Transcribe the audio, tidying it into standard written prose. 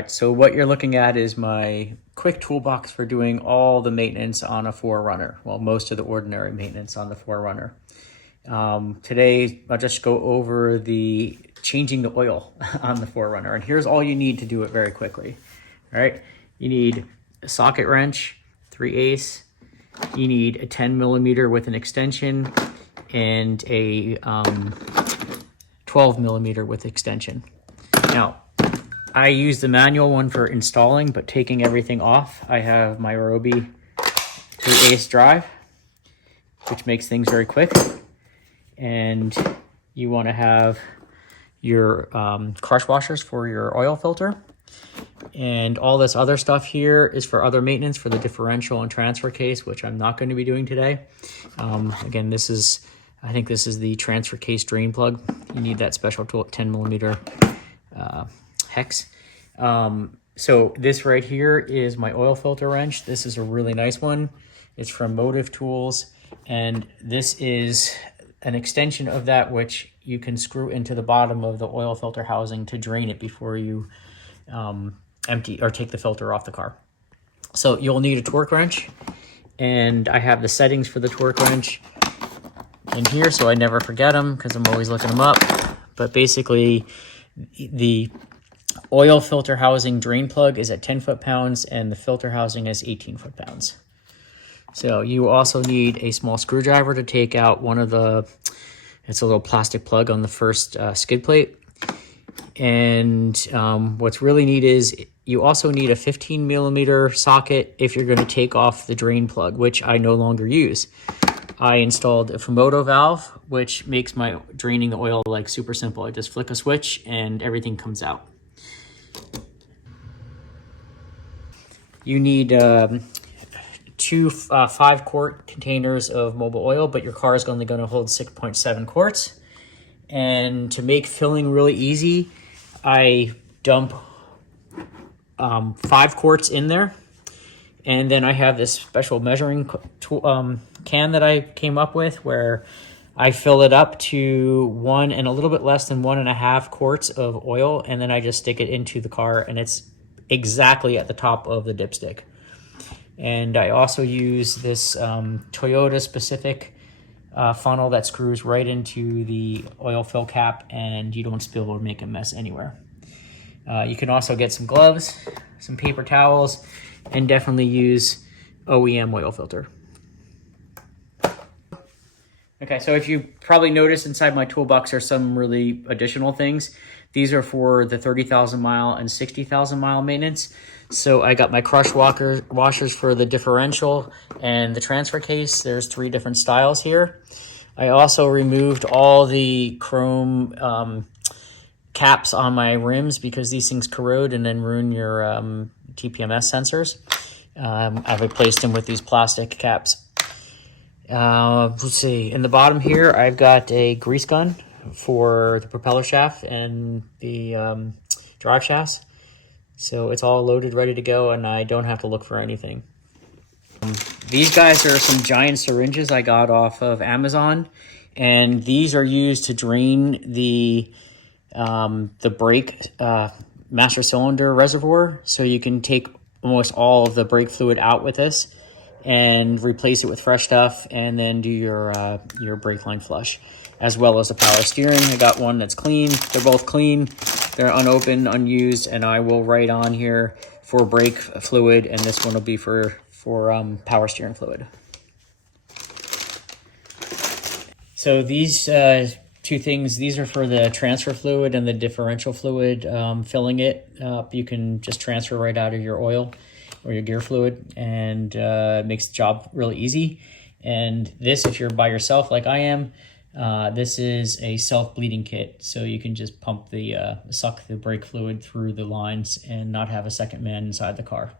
right, so what you're looking at is my quick toolbox for doing all the maintenance on a 4Runner. Well, most of the ordinary maintenance on the 4Runner. Today, I'll just go over the changing the oil on the 4Runner. And here's all you need to do it very quickly. All right, you need a socket wrench, 3/8. You need a 10mm with an extension and a 12mm with extension. Now, I use the manual one for installing, but taking everything off, I have my Ryobi 3/8 drive, which makes things very quick. And you want to have your crush washers for your oil filter. And all this other stuff here is for other maintenance for the differential and transfer case, which I'm not going to be doing today. Again, I think this is the transfer case drain plug. You need that special 10mm hex. So this right here is my oil filter wrench. This is a really nice one. It's from Motive Tools, and this is an extension of that, which you can screw into the bottom of the oil filter housing to drain it before you empty or take the filter off the car. So you'll need a torque wrench, and I have the settings for the torque wrench in here so I never forget them because I'm always looking them up. But basically, the oil filter housing drain plug is at 10 foot-pounds and the filter housing is 18 foot-pounds. So you also need a small screwdriver to take out one of it's a little plastic plug on the first skid plate. And what's really neat is you also need a 15mm socket if you're going to take off the drain plug, which I no longer use. I installed a Fumoto valve, which makes my draining the oil like super simple. I just flick a switch and everything comes out. You need two 5-quart containers of mobile oil, but your car is only going to hold 6.7 quarts. And to make filling really easy, I dump 5 quarts in there. And then I have this special measuring can that I came up with where I fill it up to 1 and a little bit less than 1.5 quarts of oil. And then I just stick it into the car, and it's exactly at the top of the dipstick. And I also use this Toyota specific funnel that screws right into the oil fill cap, and you don't spill or make a mess anywhere. You can also get some gloves, some paper towels, and definitely use OEM oil filter. Okay, so if you probably noticed inside my toolbox are some really additional things. These are for the 30,000 mile and 60,000 mile maintenance. So I got my crush washers for the differential and the transfer case. There's 3 different styles here. I also removed all the chrome caps on my rims because these things corrode and then ruin your TPMS sensors. I've replaced them with these plastic caps. Let's see, in the bottom here, I've got a grease gun for the propeller shaft and the drive shafts. So it's all loaded, ready to go, and I don't have to look for anything. These guys are some giant syringes I got off of Amazon, and these are used to drain the brake master cylinder reservoir. So you can take almost all of the brake fluid out with this and replace it with fresh stuff, and then do your brake line flush, as well as the power steering. I got one that's clean. They're both clean. They're unopened, unused, and I will write on here for brake fluid, and this one will be for power steering fluid. So these 2 things, these are for the transfer fluid and the differential fluid. Filling it up, you can just transfer right out of your oil or your gear fluid, and it makes the job really easy. And this, if you're by yourself like I am, this is a self-bleeding kit, so you can just suck the brake fluid through the lines and not have a second man inside the car.